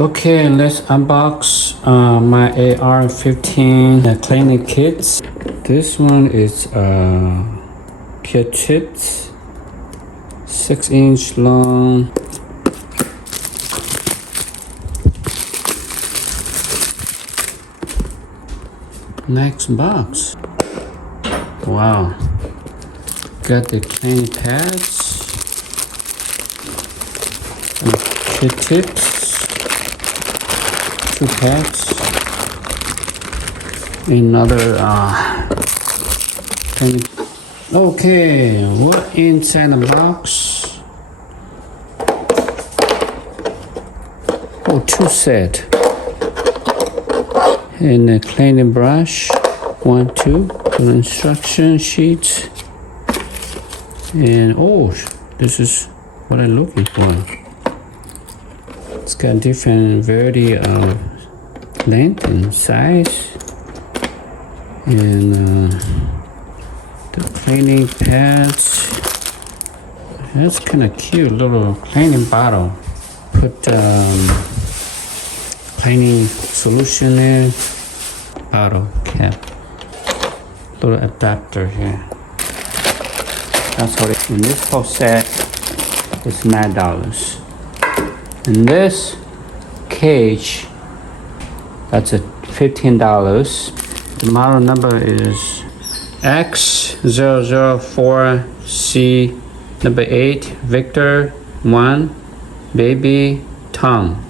Okay, let's unbox my AR-15 cleaning kits. This one is kit tips, 6-inch long. Next box. Wow. Got the cleaning pads, kit tips. 2 packs. Another thing. Okay, what inside the box? Oh, 2 set. And a cleaning brush. 1, 2. The instruction sheets. And oh, this is what I'm looking for. It's got different variety of length and size, and the cleaning pads. That's kind of cute little cleaning bottle. Put cleaning solution in. Bottle cap. Little adapter here. That's what it. And this whole set is $9. And this cage, that's a $15. The model number is X004C number 8 Victor 1 Baby Tom.